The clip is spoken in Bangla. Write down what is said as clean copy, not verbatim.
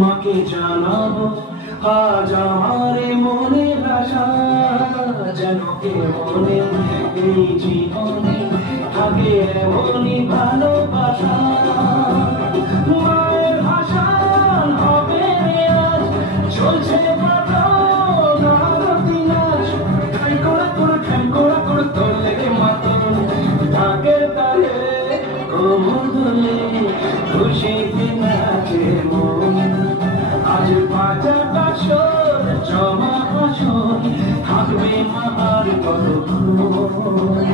মাকে জানাবো আজ আমারে মনে ভাষা যেন কে মনে এই জীবনে থাকে এমনই ভালোবাসা মায়ের ভাষা হবে আজ চলছে তোর লেগে মাতন ঢাকের তালে কোমলে খুশিতে নাচে মন আজ বাজাটা সর জমা আসর থাকবে মার কতক্ষণ।